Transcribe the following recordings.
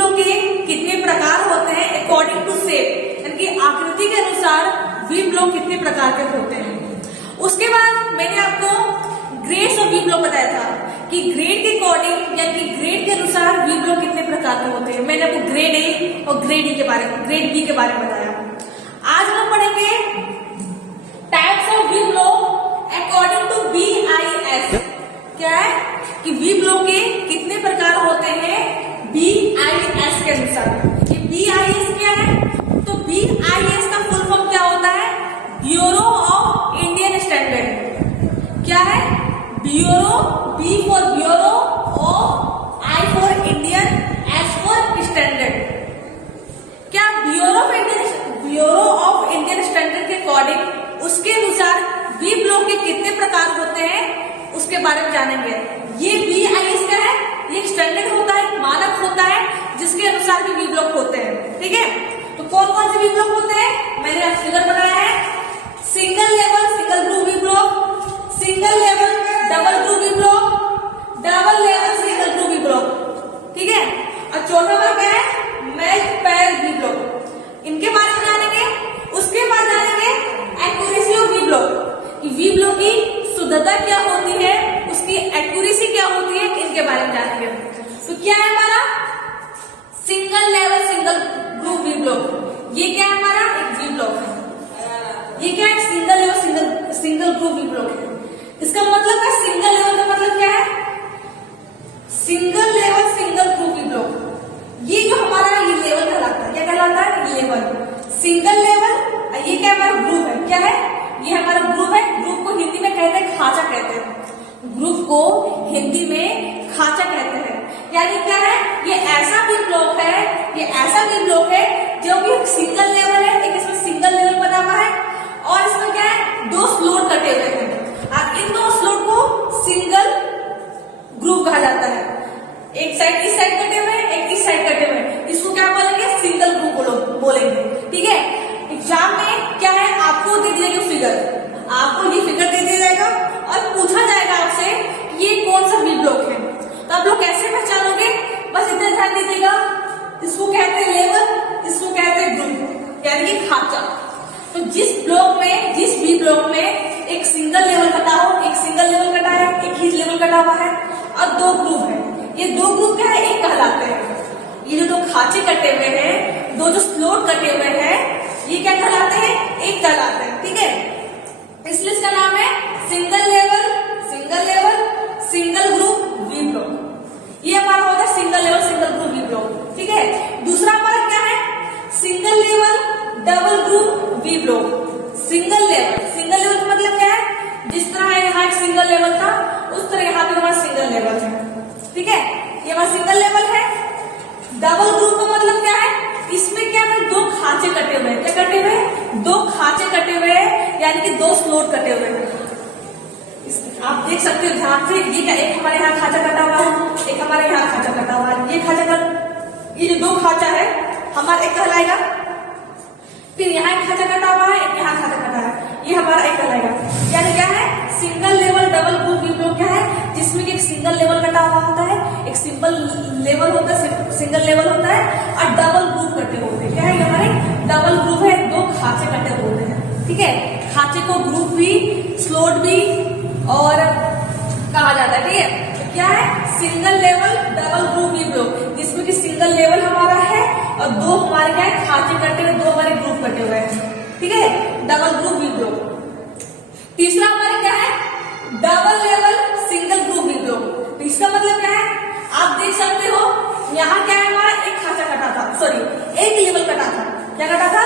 Block के कितने प्रकार होते हैं अकॉर्डिंग टू शेप, यानी कि आकृति के अनुसार वी ब्लॉक कितने प्रकार के होते हैं। उसके बाद मैंने आपको ग्रेड्स ऑफ वी ब्लॉक बताया था कि ग्रेड के अकॉर्डिंग यानी कि ग्रेड के अनुसार वी ब्लॉक कितने प्रकार के होते हैं। मैंने आपको ग्रेड ए और ग्रेड बी के बारे में बताया। आज हम पढ़ेंगे types of V block according to BIS। क्या है कि वी ब्लॉक के कितने प्रकार होते हैं BIS के अनुसार। ये BIS क्या है, तो BIS का फुल फॉर्म क्या होता है, ब्यूरो ऑफ इंडियन स्टैंडर्ड। क्या है, bureau, B for bureau, I for Indian, S for standard. क्या ब्यूरो ऑफ इंडियन स्टैंडर्ड के अकॉर्डिंग उसके अनुसार वी ब्लॉक के कितने प्रकार होते हैं उसके बारे में जानेंगे। ये BIS क्या है, ये स्टैंडर्ड होता है, मानक होता है जिसके अनुसार भी वी ब्लॉक होते हैं। ठीक है, तो कौन कौन से वी ब्लॉक होते हैं मैंने आज फिगर बनाया है। Single level single group V block, single level double group V block, double level single group V block. ठीक है, और चौथा वर्ग क्या है, मैच पैर वी ब्लॉक। इनके बारे में जानेंगे। उसके बाद जानेंगे accuracy of V block, V block की शुद्धता क्या होती है, उसकी एक्यूरेसी क्या होती है, इनके बारे में जानेंगे। तो क्या है हमारा single level single group V block, ये क्या है हमारा एक वी ब्लॉक है। ये क्या है, single level single group V block है। इसका मतलब है सिंगल लेवल का मतलब क्या है, single level single group V block. ये जो हमारा ये लेवल कहलाता है, क्या कहलाता है, लेवल सिंगल लेवल। ये क्या हमारा ग्रुप है, क्या है, ये हमारा ग्रुप है। ग्रुप को हिंदी में कहते हैं खांचा कहते हैं, ग्रुप को हिंदी में खांचा कहते हैं। यानी क्या है, ये ऐसा भी ब्लॉक है, ये ऐसा भी ब्लॉक है जो कि सिंगल लेवल है, एक इसमें सिंगल लेवल बना हुआ है और इसमें क्या है, दो स्लोट कटे हुए हैं। इन दो स्लोट को सिंगल ग्रुप कहा जाता है। एक साइड इस साइड कटे हुए, एक इस साइड कटे हुए, इसको क्या बोलेंगे, सिंगल ग्रुप बोलेंगे। ठीक है, एग्जाम में क्या है, आपको दे दिया जाएगा फिगर, आपको ये फिगर दे दिया जाएगा और पूछा जाएगा आपसे ये कौन सा वी ब्लॉक है। तो आप लोग कैसे पहचानोगे, बस इतना ध्यान दीजिएगा। इसको कहते हैं लेवल, इसको कहते हैं ग्रुप, यानी कि खांचा। तो जिस ब्लॉक में, जिस वी ब्लॉक में एक सिंगल लेवल कटा हो, एक सिंगल लेवल कटा है, एक ही लेवल कटा हुआ है और दो ग्रुप है, ये दो ग्रुप क्या है, एक कहलाते हैं। ये जो दो खांचे कटे हुए हैं, दो जो स्लोट कटे हुए हैं, ये क्या कहलाते हैं, एक कहलाते हैं। ठीक है, इसलिए इसका नाम है single level single group V block. ये हमारा होता है single level single group V block. ठीक है, दूसरा हमारा क्या है, single level double group V block. Single level का मतलब क्या है, जिस तरह यहाँ एक सिंगल लेवल था उस तरह यहाँ पे हमारा सिंगल लेवल है। ठीक है, ये हमारा सिंगल लेवल है। डबल ग्रुप का मतलब क्या है, इसमें क्या है, दो खांचे कटे हुए हैं। क्या कटे हुए हैं, दो खांचे कटे हुए हैं, यानी कि दो स्लोट कटे हुए हैं। आप देख सकते हो ध्यान से, ये क्या, एक हमारे यहाँ खांचा कटा हुआ है, एक हमारे यहाँ खांचा कटा हुआ है। ये जो दो खांचा है हमारा एक कहलाएगा, फिर यहाँ एक खांचा कटा हुआ है, एक यहाँ खांचा कटा है, ये हमारा एक कहलाएगा। यानी क्या है, single level double group V block क्या है, जिसमें एक सिंगल लेवल कटा हुआ होता है, एक सिंपल लेवल होता है, सिंगल लेवल होता है और डबल ग्रुप कटे होते हैं। क्या है, हमारे डबल ग्रुप है, दो खांचे कटे होते हैं। ठीक है, खांचे को ग्रुप भी, स्लोट भी और कहा जाता है। ठीक है, तो क्या है, single level double group V block, जिसमें कि सिंगल लेवल हमारा है और दो हमारे क्या है, खांचे कटे हुए, दो हमारे ग्रुप कटे हुए हैं। ठीक है, डबल ग्रुप वी ब्लॉक। तीसरा हमारे क्या है, double level single group V block. तो इसका मतलब क्या है, आप देख सकते हो यहाँ क्या है, हमारा एक खांचा कटा था, सॉरी एक लेवल कटा था। क्या कटा था,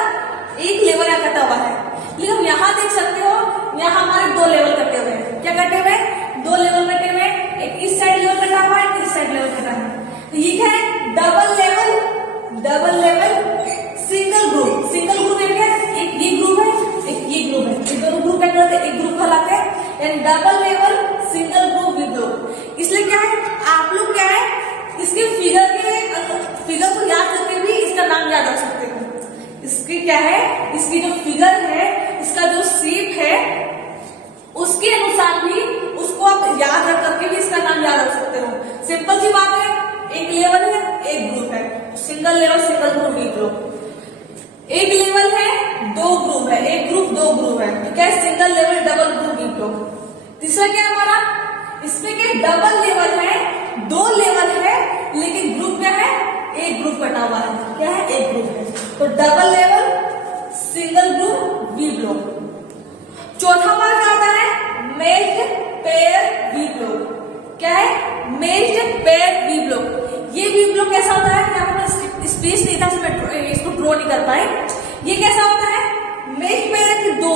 एक लेवल यहाँ कटा हुआ है। लेकिन यहाँ देख सकते हो, यहाँ हमारे दो लेवल कटे हुए हैं। क्या कटे हुए, दो लेवल कटे हुए, एक इस साइड लेवल कटा हुआ है, एक इस साइड लेवल कटा है। तो ये क्या है, double level single group. Single group एक है, एक ये ग्रुप है, एक ये ग्रुप है, ये दोनों ग्रुप क्या कहलाते हैं, एक ग्रुप कहलाते हैं। यानी double level single group V block. इसलिए क्या है, आप लोग क्या है, इसके फिगर को याद करके भी इसका नाम याद रख सकते हो। इसकी क्या है, इसकी जो फिगर है, इसका जो शेप है, उसके अनुसार भी उसको आप याद रख करके भी इसका नाम याद रख सकते हो। सिंपल सी बात है, एक लेवल है, एक ग्रुप है। Single level single group V block. एक लेवल है, दो ग्रुप है, एक ग्रुप दो ग्रुप है, ठीक है, single level double group V block. तीसरा क्या है हमारा, इसमें क्या डबल लेवल है, दो लेवल है, लेकिन ग्रुप क्या है, एक ग्रुप बना हुआ है, क्या है, एक ग्रुप है, तो double level single group V block. चौथा हमारा क्या होता है, मेज्ड पेयर वी ब्लॉक। क्या है, मेज्ड पेयर वी ब्लॉक। ये वी ब्लॉक कैसा होता है, यहाँ पर स्पेस नहीं था इसको ड्रॉ नहीं कर पाए। ये कैसा होता है, मेज्ड पेयर के दो,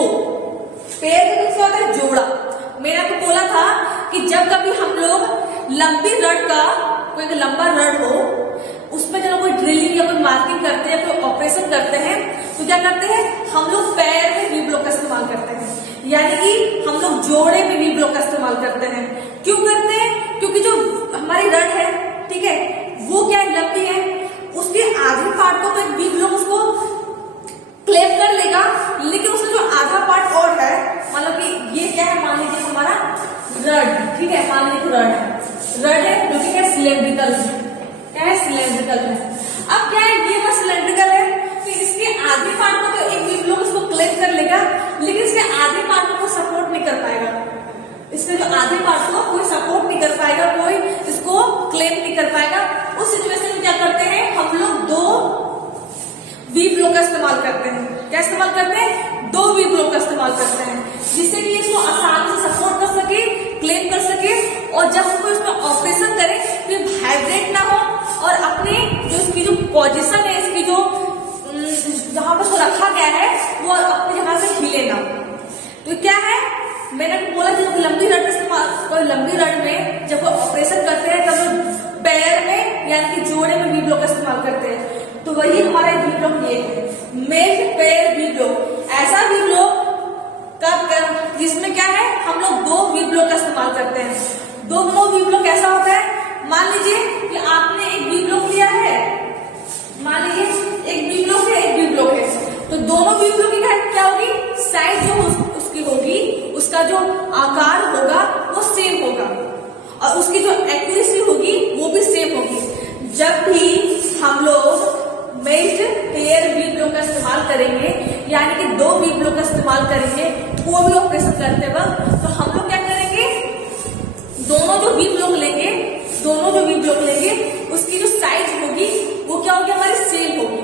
पेयर के क्या होता है, जोड़ा। मैंने आपको बोला था कि जब कभी हम लोग लंबी रड का, कोई लंबा रड हो, उसमें जब कोई ड्रिलिंग या कोई मार्किंग करते हैं, कोई ऑपरेशन करते हैं, तो क्या करते हैं, हम लोग पैर में वी ब्लॉक का इस्तेमाल करते हैं, यानी कि हम लोग जोड़े में वी ब्लॉक का इस्तेमाल करते हैं। क्यों करते हैं, क्योंकि जो हमारी रड है, ठीक है, वो क्या है, लंबी है, उसके आधे पार्ट को तो एक वी ब्लॉक उसको क्लेम कर लेगा, लेकिन उसका जो आधा पार्ट और है, मतलब कि ये क्या है, मान लीजिए हमारा रड, ठीक है, मान लीजिए रड है जो कि क्या सिलेंड्रिकल है, क्या है, सिलेंड्रिकल है। अब क्या है, ये बस सिलेंड्रिकल है, तो इसके आधे पार्ट को तो एक वी ब्लॉक इसको क्लेम कर लेगा, लेकिन इसके आधे पार्ट को सपोर्ट नहीं कर पाएगा। इसके जो आधे पार्ट को कोई सपोर्ट नहीं कर पाएगा, कोई इसको क्लेम नहीं कर पाएगा। उस सिचुएशन में क्या करते हैं, हम लोग दो वी ब्लॉक का इस्तेमाल करते हैं। क्या इस्तेमाल करते हैं, दो वी ब्लॉक का इस्तेमाल करते हैं, जिससे कि इसको आसानी से सपोर्ट कर सके, क्लेम कर सके, और जब हमको इसमें ऑपरेशन करें तो वाइब्रेट ना हो, और अपने जो इसकी जो पोजीशन है, इसकी जो जहां पर उसको रखा गया है, वो अपनी जगह से हिले ना। तो क्या है, मैंने बोला जब लंबी रड का इस्तेमाल, कोई लंबी रड में जब वो ऑपरेशन करते हैं, तब पैर में यानी कि जोड़े में वी ब्लॉक का इस्तेमाल करते हैं। तो वही हमारा वी ब्लॉक ये है, मेज्ड पेयर वी ब्लॉक। ऐसा वी ब्लॉक कब, जिसमें क्या है, हम लोग दो वी ब्लॉक का इस्तेमाल करते हैं। दो वी ब्लॉक कैसा होता है, मान लीजिए कि आपने एक वी ब्लॉक लिया है, मान लीजिए एक वी ब्लॉक है, एक वी ब्लॉक है, तो दोनों वी ब्लॉक की क्या होगी, साइज जो उसकी होगी, उसका जो आकार होगा वो सेम होगा, और उसकी जो एक्यूरेसी होगी वो भी सेम होगी। जब भी हम लोग मेज्ड पेयर वी ब्लॉक का इस्तेमाल करेंगे, यानी कि दो वी ब्लॉक का इस्तेमाल करेंगे कोई भी ऑपरेशन करते वक्त, तो हम लोग क्या करेंगे, दोनों जो वी ब्लॉक लेंगे, दोनों जो वी ब्लॉक लेंगे, उसकी जो साइज होगी वो क्या होगी, हमारी सेम होगी।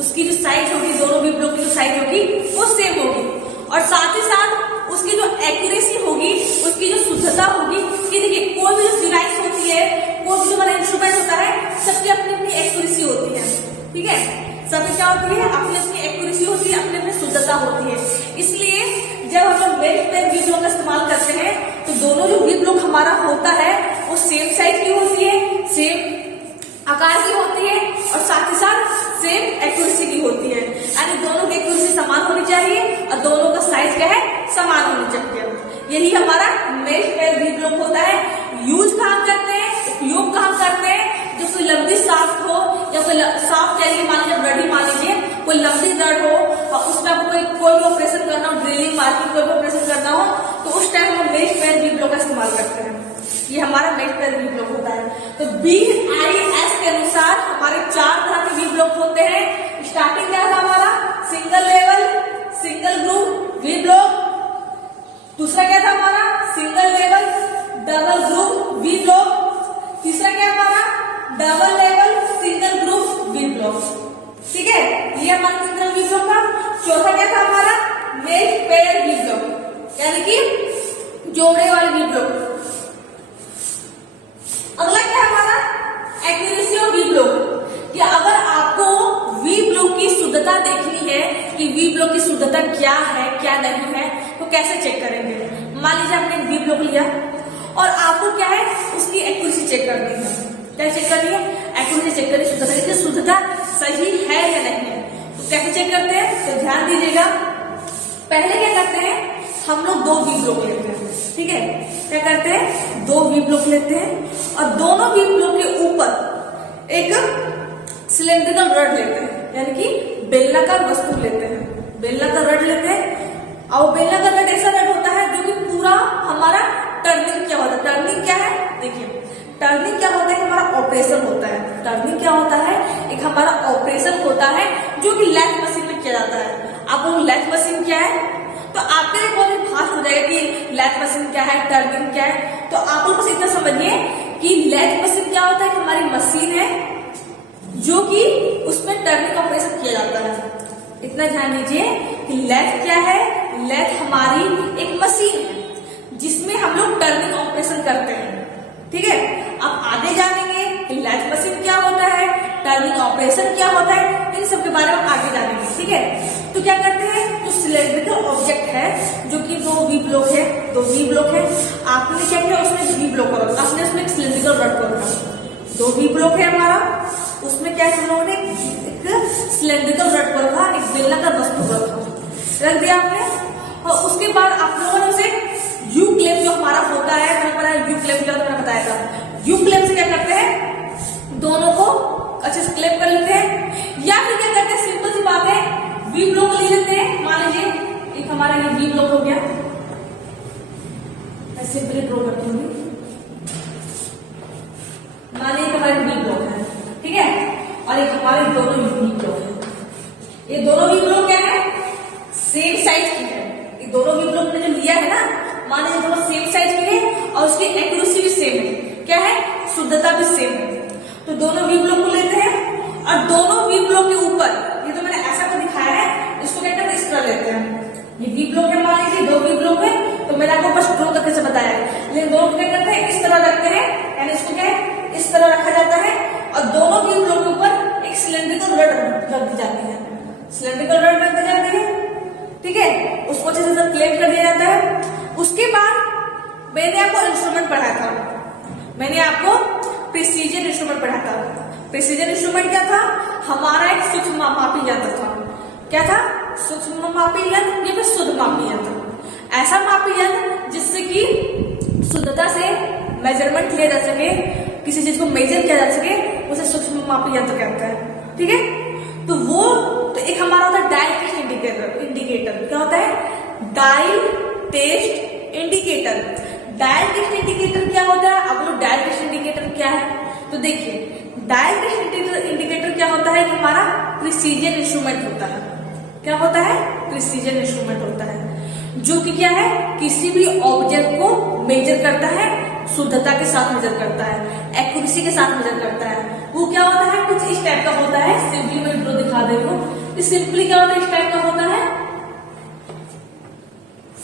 उसकी जो साइज होगी, दोनों वी ब्लॉक की जो साइज होगी वो सेम होगी, और साथ ही साथ उसकी जो एक्यूरेसी होगी, उसकी जो शुद्धता होगी, कि देखिए कोई भी जो डिवाइस होती है, कोई भी जो हमारा इंस्ट्रूमेंट होता है, सबकी अपनी अपनी एक्यूरेसी होती है, ठीक है, सबकी क्या होती है, अपनी अपनी एक्यूरेसी होती है, अपनी अपनी शुद्धता होती है। इसलिए जब हम लोग मेज्ड पेयर वी ब्लॉक का इस्तेमाल करते हैं, तो दोनों जो वी ब्लॉक हमारा होता है वो सेम साइज की होती है, सेम आकार की होती है, और साथ ही साथ सेम एक्यूरेसी की होती है, यानी दोनों की एक्यूरेसी समान होनी चाहिए, और दोनों का साइज क्या है, समान होनी चाहिए। यही हमारा मेज्ड पेयर वी ब्लॉक होता है। यूज कहाँ करते हैं, उपयोग कहाँ करते हैं, जब कोई लंबी शाफ्ट हो, या कोई शाफ्ट चाहिए, मान लीजिए रड ही मान लीजिए, कोई लंबी रड हो और उसमें आपको कोई भी ऑपरेशन करना हो, ड्रिलिंग मार्किंग कोई भी ऑपरेशन करना हो, तो उस टाइम हम मेज्ड पेयर वी ब्लॉक का इस्तेमाल करते हैं। ये हमारा मेज्ड पेयर वी ब्लॉक होता है। तो BIS के अनुसार हमारे 4 तरह के वी ब्लॉक होते हैं। स्टार्टिंग क्या था हमारा, single level single group V block. दूसरा क्या था हमारा, single level double group V block. तीसरा क्या हमारा, double level single group V block, ठीक है, ये हमारा सिंगल वी ब्लॉक था। चौथा क्या था हमारा, मेज्ड पेयर वी ब्लॉक, यानी कि जोड़े वाले वी ब्लॉक। अगला क्या हमारा, एक्यूरेसी ऑफ वी ब्लॉक, कि अगर आपको वी ब्लॉक की शुद्धता देखनी है कि वी ब्लॉक की शुद्धता क्या है क्या नहीं है, तो कैसे चेक करेंगे। मान लीजिए आपने वी ब्लॉक लिया और आपको क्या है, उसकी एक्यूरेसी चेक करनी है। क्या चेक करनी है, एक्यूरेसी चेक करनी, शुद्धता देखिए, शुद्धता सही है या नहीं है। तो कैसे चेक करते हैं, तो ध्यान दीजिएगा, पहले क्या करते हैं, हम लोग दो वी ब्लॉक लेते हैं, ठीक है, क्या करते हैं, दो वी ब्लॉक लेते हैं, और दोनों वी ब्लॉक के ऊपर एक सिलेंड्रिकल रड लेते हैं, यानी कि बेलनाकार वस्तु लेते हैं, बेलनाकार रड लेते हैं। और बेलनाकार रड ऐसा रड होता है जो कि पूरा हमारा टर्निंग क्या होता है, टर्निंग क्या है, देखिए टर्निंग क्या होता है, हमारा ऑपरेशन होता है। टर्निंग क्या होता है, एक हमारा ऑपरेशन होता है जो कि लैथ मशीन में किया जाता है। आप लोग लैथ मशीन क्या है तो आपके लिए बहुत ही फास्ट हो जाएगा कि लैथ मशीन क्या है, टर्निंग क्या है। तो आप लोग बस इतना समझिए कि लैथ मशीन क्या होता है कि हमारी मशीन है जो कि उसमें टर्निंग ऑपरेशन किया जाता है। इतना ध्यान दीजिए कि लैथ क्या है, लैथ हमारी एक मशीन है जिसमें हम लोग टर्निंग ऑपरेशन करते हैं। ठीक है, अब आगे जानेंगे कि लैथ मशीन क्या होता है, टर्निंग ऑपरेशन क्या होता है, इन सब के बारे में आगे जानेंगे। ठीक है, तो क्या करते हैं, जो सिलेंड्रिकल ऑब्जेक्ट है जो कि दो वी ब्लॉक है, आपने क्या किया उसमें वी ब्लॉक को रखा, आपने उसमें एक सिलेंड्रिकल रॉड को रखा। दो वी ब्लॉक है हमारा, उसमें क्या है हम लोगों ने एक सिलेंड्रिकल रॉड को रखा, एक बेलनाकार वस्तु को रखा, रख दिया आपने। और उसके बाद आप लोगों ने उसे यू क्लेम जो हमारा होता है, मैंने पता है यू क्लेम क्या मैंने बताया था। यू क्लेम से क्या करते हैं, दोनों को अच्छे से क्लेम कर लेते हैं, या फिर क्या करते हैं, सिंपल सी बात है, वी ब्लॉक ले लेते हैं। मान लीजिए एक हमारा ये वी ब्लॉक हो गया, मैं सिंपली ड्रॉ करती हूँ। मान लीजिए हमारे वी ब्लॉक है, ठीक है, और एक हमारे दोनों वी ब्लॉक है। ये दोनों वी ब्लॉक क्या है, सेम साइज की है। ये दोनों वी ब्लॉक ने जो लिया है ना, मान लीजिए दोनों सेम साइज की है और उसकी एक्यूरेसी भी सेम है। क्या है, शुद्धता भी सेम है। तो दोनों वी ब्लॉक को लेते हैं और दोनों वी ब्लॉक के ऊपर, ये तो मैंने ऐसा को दिखाया है, इसको क्या करते हैं, इस तरह लेते हैं। ये वी ब्लॉक है, मान लीजिए दो वी ब्लॉक है, तो मैंने आपको बस ड्रॉ करके से बताया है। लेकिन दोनों क्या करते हैं, इस तरह रखते हैं, यानी इसको क्या है, इस तरह रखा जाता है और दोनों वी ब्लॉक के ऊपर एक सिलेंड्रिकल रॉड रख दी जाती है। सिलेंड्रिकल रॉड रख दी जाती है, ठीक है, उसको अच्छे से क्लेम कर दिया जाता है। उसके बाद मैंने आपको इंस्ट्रूमेंट पढ़ाया था, मैंने आपको प्रिसीजन इंस्ट्रूमेंट पढ़ा था। प्रिसीजन इंस्ट्रूमेंट क्या था, हमारा एक सूक्ष्म मापी यंत्र था। क्या था, सूक्ष्म मापी यंत्र या फिर शुद्ध मापी यंत्र। ऐसा मापी यंत्र जिससे कि शुद्धता से मेजरमेंट लिया जा सके, किसी चीज को मेजर किया जा सके, उसे सूक्ष्म मापी यंत्र कहते हैं। ठीक है, तो वो तो एक हमारा होता है डायल टेस्ट इंडिकेटर। क्या होता है, dial test indicator. Dial test indicator क्या होता है, अब लोग डायल टेस्ट इंडिकेटर क्या है, तो देखिए डायल टेस्ट इंडिकेटर क्या होता है कि हमारा प्रिसीजन इंस्ट्रूमेंट होता है। क्या होता है, प्रिसीजन इंस्ट्रूमेंट होता है, जो कि क्या है, किसी भी ऑब्जेक्ट को मेजर करता है, शुद्धता के साथ मेजर करता है, एक्यूरेसी के साथ मेजर करता है। वो क्या होता है, कुछ इस टाइप का होता है। सिंपली मैं ड्रॉ दिखा दे रही हूँ। सिंपली क्या होता है, इस टाइप का होता है,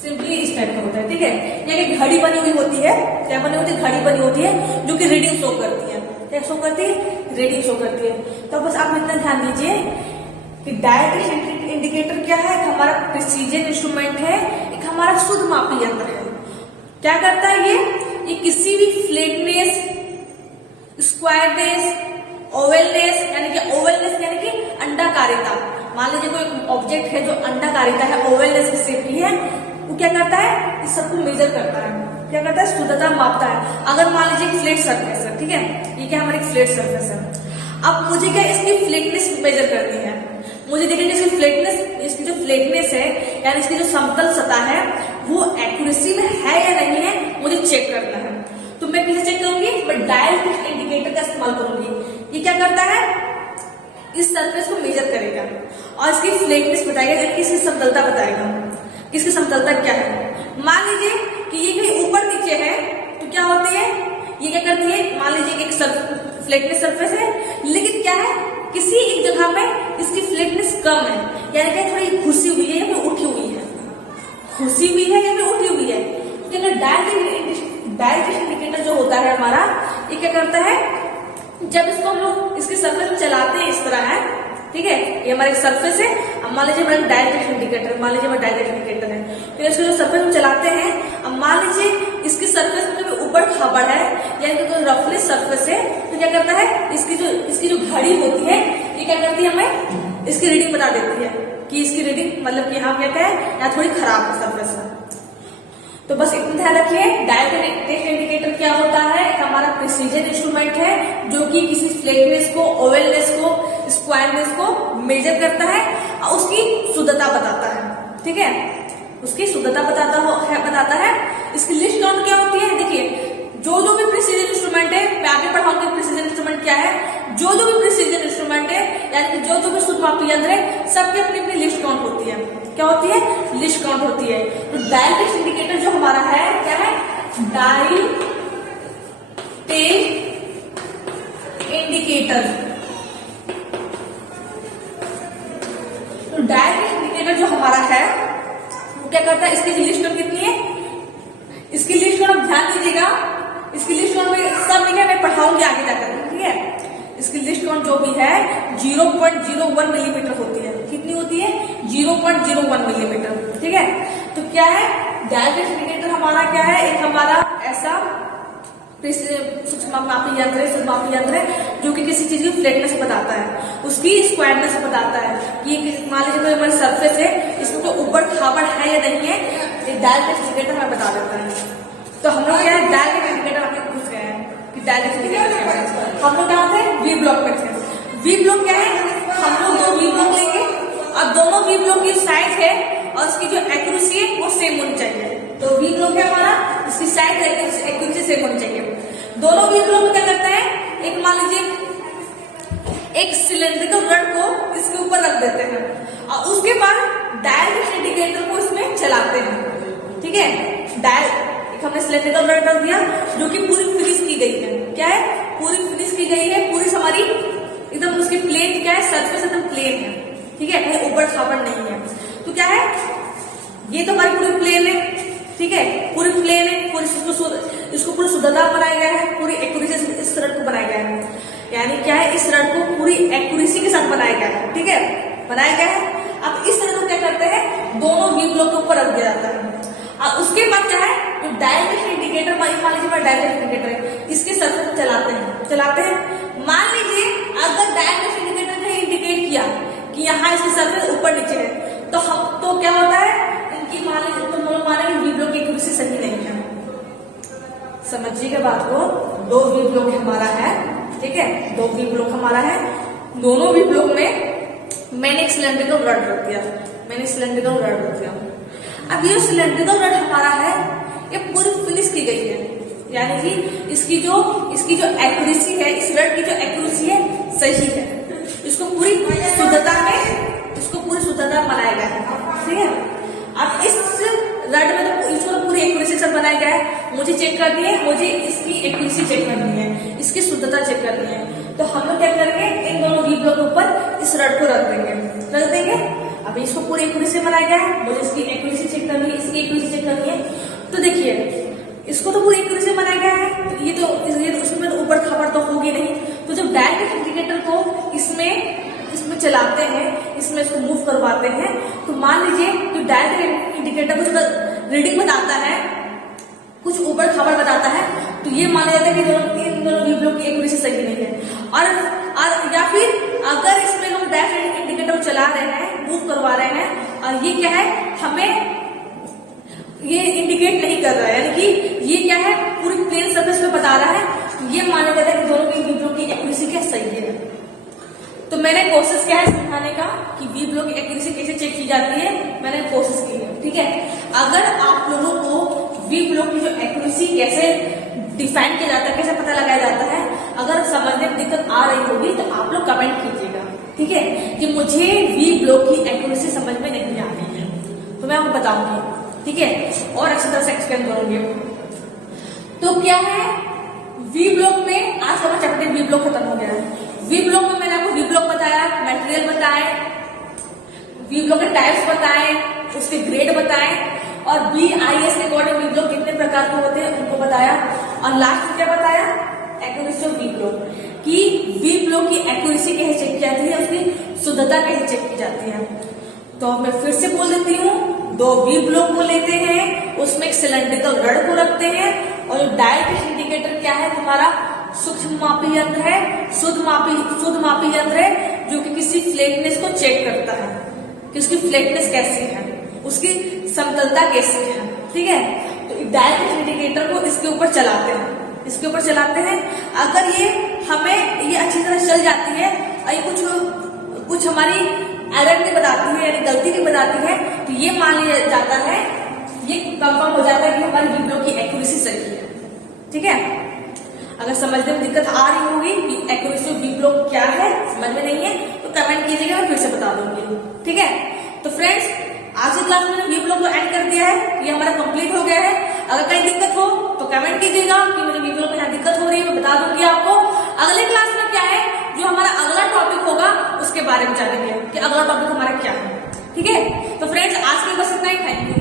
सिंपली इस टाइप का होता है। ठीक है, यानी घड़ी बनी हुई होती है, क्या बनी होती है, घड़ी बनी होती है जो कि रीडिंग शो करती है। क्या शो करती है, रीडिंग शो करती है। तो बस आप इतना ध्यान दीजिए कि डायल टेस्ट इंडिकेटर क्या है, एक हमारा प्रिसीजन इंस्ट्रूमेंट है, एक हमारा शुद्ध मापी यंत्र है। क्या करता है ये किसी भी फ्लैटनेस, स्क्वायरनेस, ओवलनेस, यानी कि ओवलनेस यानी कि अंडाकारिता। मान लीजिए कोई ऑब्जेक्ट है जो अंडाकारिता है, ओवलनेस की शेप की है, वो क्या करता है, इस सबको मेजर करता है। क्या करता है, शुद्धता मापता है। अगर मान लीजिए फ्लैट सरफेस है, ठीक है, ये क्या हमारी फ्लैट सरफेस है। अब मुझे क्या इसकी फ्लैटनेस मेजर करनी है, मुझे देखिए इसकी फ्लैटनेस, इसकी जो फ्लैटनेस है यानी इसकी जो समतल सतह है वो एक्यूरेसी में है या नहीं है, मुझे चेक करना है। तो मैं किसे चेक करूंगी, मैं डायल टेस्ट इंडिकेटर का इस्तेमाल करूंगी। ये क्या करता है, इस सरफेस को मेजर करेगा और इसकी फ्लैटनेस बताएगा, इसकी समतलता बताएगा, इसकी समतलता क्या है। मान लीजिए कि ये कहीं ऊपर नीचे है तो क्या होती है, ये क्या करती है, मान लीजिए एक फ्लैटनेस सरफेस है, लेकिन क्या है, किसी एक जगह में इसकी फ्लैटनेस कम है, यानी कि थोड़ी घुसी हुई है या फिर उठी हुई है, घुसी हुई है या फिर उठी हुई है। तो डायल टेस्ट इंडिकेटर जो होता है हमारा, ये क्या करता है, जब इसको हम लोग इसके सरफेस में चलाते हैं, इस तरह है, ठीक है, ये हमारे सरफेस है। अब मान लीजिए हमारा डायल टेस्ट इंडिकेटर, मान लीजिए डायल टेस्ट इंडिकेटर है, तो इसको जो सरफेस में चलाते हैं, अब मान लीजिए इसकी सरफेस में कभी ऊपर खबर है यानी कि कोई रफली सरफेस है, तो क्या करता है, इसकी जो घड़ी होती है, ये क्या करती है, हमें इसकी रीडिंग बता देती है कि इसकी रीडिंग मतलब कि यहाँ क्या है, यहाँ थोड़ी खराब है सरफेस है। तो बस इतना ध्यान रखिए, डायल टेस्ट इंडिकेटर क्या होता है, एक हमारा प्रिसीजन इंस्ट्रूमेंट है जो कि किसी फ्लैटनेस को, ओवलनेस को, स्क्वायरनेस को मेजर करता है और उसकी शुद्धता बताता है। ठीक है, उसकी शुद्धता बताता है। इसकी लिस्ट काउंट क्या होती है, देखिए जो भी प्रिसीजन इंस्ट्रूमेंट है, मैं आगे पढ़ाऊंगी प्रिसीजन इंस्ट्रूमेंट क्या है। जो भी प्रिसीजन इंस्ट्रूमेंट है यानी कि जो जो भी शुद्ध मापी यंत्र है सबकी अपनी अपनी लिस्ट काउंट होती है। क्या होती है? लिस्ट काउंट होती है। तो डायल टेस्ट इंडिकेटर जो हमारा है क्या है? Dial test indicator. तो डायल टेस्ट इंडिकेटर जो हमारा है वो क्या करता है? इसकी लिस्ट काउंट कितनी है? इसकी लिस्ट काउंट ध्यान दीजिएगा, इसकी लिस्ट काउंट में सब लिखा मैं पढ़ाऊंगी आगे जाकर, ठीक है। इसकी लिस्ट काउंट जो भी है 0.01 मिलीमीटर होती है। कितनी होती है? 0.01 मिलीमीटर, ठीक है। तो क्या है? डायल टेस्ट इंडिकेटर हमारा क्या है? एक हमारा ऐसा सूक्ष्म मापी यंत्र है, शुद्ध मापी यंत्र है जो कि किसी चीज की फ्लैटनेस बताता है, उसकी स्क्वायरनेस बताता है कि मान लीजिए कोई हमारी सरफेस है, इसमें कोई ऊबड़ खाबड़ है या नहीं है, ये डायल टेस्ट इंडिकेटर हमें बता देता है। तो हम लोग क्या है? डायल टेस्ट इंडिकेटर हमने पूछ गए हैं कि डायल टेस्ट इंडिकेटर हम लोग कहाँ थे? वी ब्लॉक में थे। वी ब्लॉक क्या है? हम लोग दो वी ब्लॉक लेंगे और दोनों वी ब्लॉक की साइज है और उसकी जो एक्यूरेसी है वो सेम होनी चाहिए। तो वी ब्लॉक है हमारा, इसकी साइज एक्यूरेसी सेम होनी चाहिए। दोनों वी ब्लॉक में क्या करता है? एक मान लीजिए एक सिलेंड्रिकल रड को इसके ऊपर रख देते हैं और उसके बाद डायल टेस्ट इंडिकेटर को इसमें चलाते हैं, ठीक है। डायल हमने सिलेंड्रिकल रड रख दिया जो कि पूरी फिनिश की गई है। क्या है? पूरी फिनिश की गई है, पूरी हमारी एकदम उसकी प्लेन क्या है? सरफेस एकदम प्लेन है, ठीक है, कहीं ऊबड़ खाबड़ नहीं है। तो क्या है? ये तो हमारी पूरी प्लेन है, ठीक है, पूरी प्लेन है, पूरी इसको पूरी शुद्धता बनाया गया है, पूरी एक्यूरेसी इस रड को बनाया गया है। यानी क्या है? इस रड को पूरी एक्यूरेसी के साथ बनाया गया है, ठीक है, बनाया गया है। अब इस रड को क्या करते हैं? दोनों वी ब्लॉक के ऊपर रख दिया जाता है और उसके बाद क्या है? जो डायल टेस्ट इंडिकेटर मान लीजिए डायल टेस्ट इंडिकेटर है, इसके सरफेस चलाते हैं। मान लीजिए अगर डायल टेस्ट इंडिकेटर ने इंडिकेट किया कि यहाँ इसकी सरफेस ऊपर नीचे है तो क्या होता है? इनकी मान लीजिए तो लोग माने वी ब्लॉक की एक्यूरेसी सही नहीं है। समझिएगा बात को, दो वी ब्लॉक हमारा है, ठीक है, दो वी ब्लॉक हमारा है। दोनों वी ब्लॉक में मैंने एक सिलेंड्रिकल रड रख दिया। अब ये सिलेंड्रिकल रड हमारा है, ये पूरी फिनिश की गई है, यानी कि इसकी जो एक्यूरेसी है, इस रड की जो एक्यूरेसी है सही है। इसको पूरी शुद्धता बनाया गया है, ठीक है। अब इस रड में तो इसको पूरी एक्यूरेसी से बनाया गया है। मुझे चेक करनी है, मुझे इसकी एक्यूरेसी चेक करनी है, इसकी शुद्धता चेक करनी है। तो हम लोग क्या करेंगे? इन दोनों वी ब्लॉक के ऊपर इस रड को रख देंगे। अब इसको पूरी एक्यूरेसी बनाया गया है, मुझे इसकी एक्यूरेसी चेक करनी है, इसकी एक्यूरेसी चेक करनी है। तो देखिए इसको तो पूरी एक्यूरेसी बनाया गया है, तो ये तो उसमें ऊबड़ खाबड़ तो होगी नहीं। तो जब डायल टेस्ट इंडिकेटर को इसमें चलाते हैं, इसमें इसको मूव करवाते हैं, तो मान लीजिए कि डायल टेस्ट इंडिकेटर कुछ रीडिंग बताता है, कुछ ऊबड़ खाबड़ बताता है, तो ये माना जाता है कि इन दोनों वी ब्लॉक की एक्यूरेसी सही नहीं है। और या फिर अगर इसमें हम डायल टेस्ट इंडिकेटर चला रहे हैं, मूव करवा रहे हैं और ये क्या है? हमें ये इंडिकेट नहीं कर रहा है, यानी कि ये क्या है? पूरी प्लेन सरफेस पे बता रहा है, ये माना जाता है कि दोनों की वी ब्लॉक की एक्यूरेसी क्या सही है। तो मैंने कोशिश किया है सिखाने का कि वी ब्लॉक की एक्यूरेसी कैसे चेक की जाती है, मैंने कोशिश की है, ठीक है। अगर आप लोगों को वी ब्लॉक की जो एक्यूरेसी कैसे डिफाइन किया जाता है, कैसे पता लगाया जाता है, अगर समझने में दिक्कत आ रही होगी तो आप लोग कमेंट कीजिएगा, ठीक है, कि मुझे वी ब्लॉक की एक्यूरेसी समझ में नहीं आ रही है, तो मैं आपको बताऊंगी, ठीक है, और अच्छी तरह से एक्सप्लेन करूंगी। तो क्या है? वी ब्लॉक में आज का चैप्टर वी ब्लॉक खत्म हो गया है। वी ब्लॉक में मैंने आपको वी ब्लॉक बताया, मटेरियल बताए, वी ब्लॉक के टाइप्स बताए, उसके ग्रेड बताए और BIS के अकॉर्डिंग वी ब्लॉक कितने प्रकार के होते हैं उनको बताया। और लास्ट में क्या बताया? एक्यूरेसी ऑफ वी ब्लॉक, कि वी ब्लॉक की एक्यूरेसी कैसे चेक की जाती है, उसकी शुद्धता कैसे चेक की जाती है। तो मैं फिर से बोल देती हूँ, दो वी ब्लॉक को लेते हैं, उसमें एक सिलेंड्रिकल रड को रखते हैं और डायल टेस्ट इंडिकेटर क्या है? तुम्हारा सूक्ष्म मापी यंत्र है, शुद्ध मापी यंत्र है जो कि किसी फ्लैटनेस को चेक करता है कि उसकी फ्लैटनेस कैसी है, उसकी समतलता कैसी है, ठीक है। तो डायल टेस्ट इंडिकेटर को इसके ऊपर चलाते हैं, अगर ये हमें ये अच्छी तरह चल जाती है और ये कुछ हमारी एरर नहीं बताती है, यानी गलती नहीं बताती है, तो ये मान लिया जाता है, ये कंफर्म हो जाता है कि हमारी वी ब्लॉक की एक्यूरेसी सही है, ठीक है। अगर समझने में दिक्कत आ रही होगी कि एक्यूरेसी ऑफ वी ब्लॉक क्या है, समझ में नहीं है, तो कमेंट कीजिएगा, मैं फिर से बता दूंगी। ठीक है, तो फ्रेंड्स आज की क्लास में वी ब्लॉग को एंड कर दिया है, ये हमारा कंप्लीट हो गया है। अगर कहीं दिक्कत हो तो कमेंट कीजिएगा कि मुझे वी ब्लॉग में यहाँ दिक्कत हो रही है, मैं बता दूंगी आपको। अगले क्लास में क्या है, जो हमारा अगला टॉपिक होगा उसके बारे में जानेंगे कि अगला टॉपिक हमारा क्या है। ठीक है, तो फ्रेंड्स आज के लिए बस इतना ही। Thank you.